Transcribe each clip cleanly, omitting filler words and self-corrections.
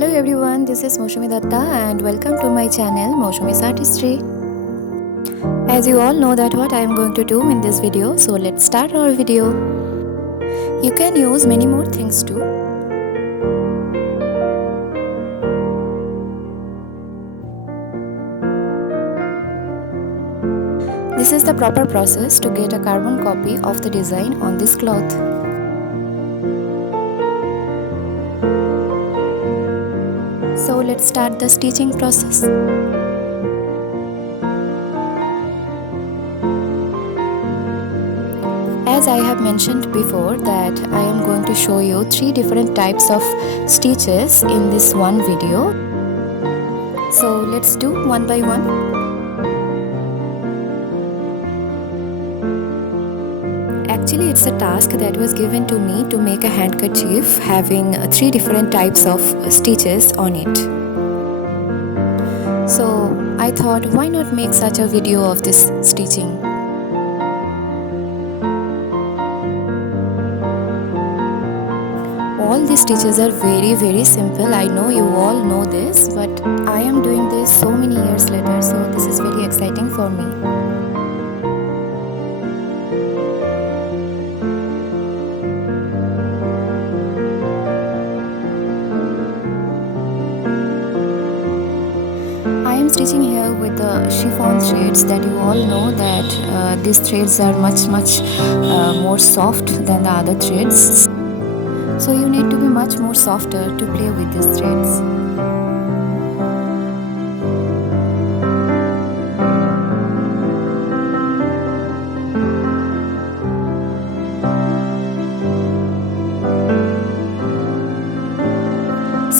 Hello everyone, this is MOUSUMI'S and welcome to my channel MOUSUMI'S Artistry. As you all know that what I am going to do in this video, so let's start our video. You can use many more things too. This is the proper process to get a carbon copy of the design on this cloth. So let's start the stitching process. As I have mentioned before that I am going to show you 3 different types of stitches in this one video. So let's do one by one. Actually, it's a task that was given to me to make a handkerchief having 3 different types of stitches on it. So I thought, why not make such a video of this stitching? All these stitches are very simple. I know you all know this, but I am doing this so many years later, so this is very exciting for me. I am stitching here with the chiffon threads that you all know that these threads are much more soft than the other threads. So you need to be much more softer to play with these threads.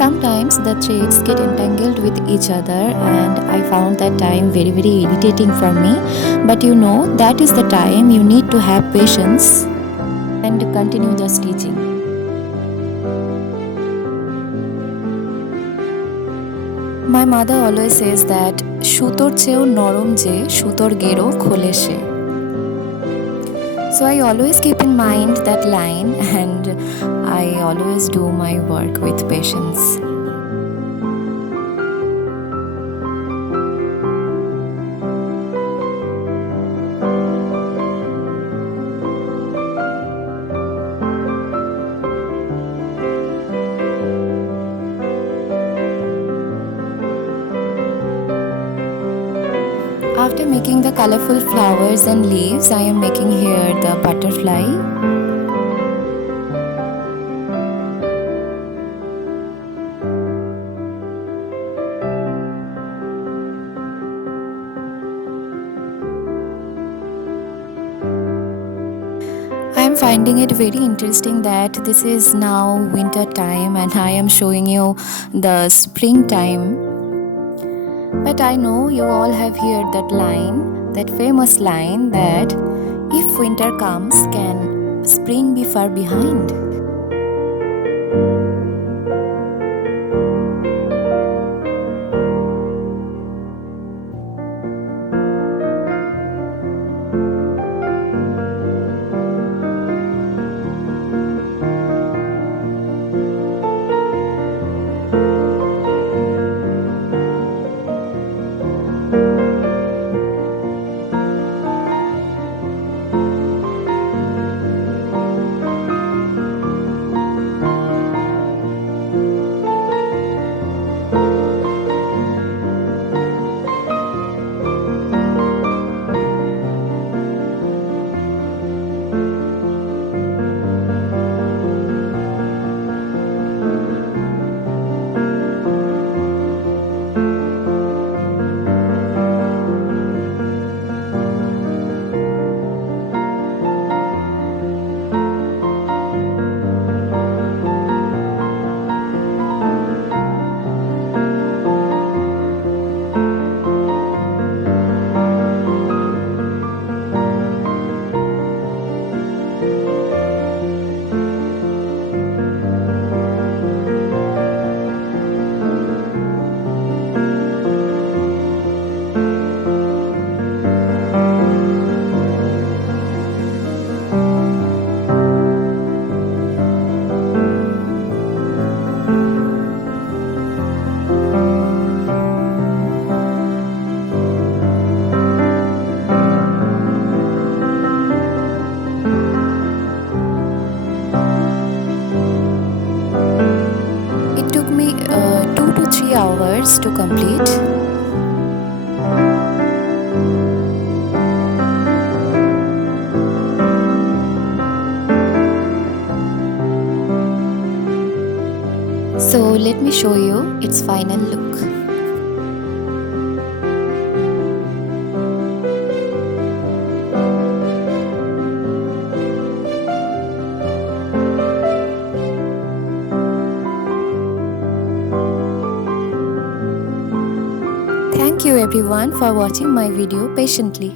Sometimes the threads get entangled with each other and I found that time very irritating for me. But you know, that is the time you need to have patience and continue the stitching. My mother always says that সুতোর চেয়েও নরম যে সুতোর গেরো খোলে সে. So I always keep in mind that line and I always do my work with patience. After making the colorful flowers and leaves, I am making here the butterfly. I am finding it very interesting that this is now winter time and I am showing you the springtime. But I know you all have heard that line, that famous line that if winter comes, can spring be far behind? hours to complete. So let me show you its final look. Thank you everyone for watching my video patiently.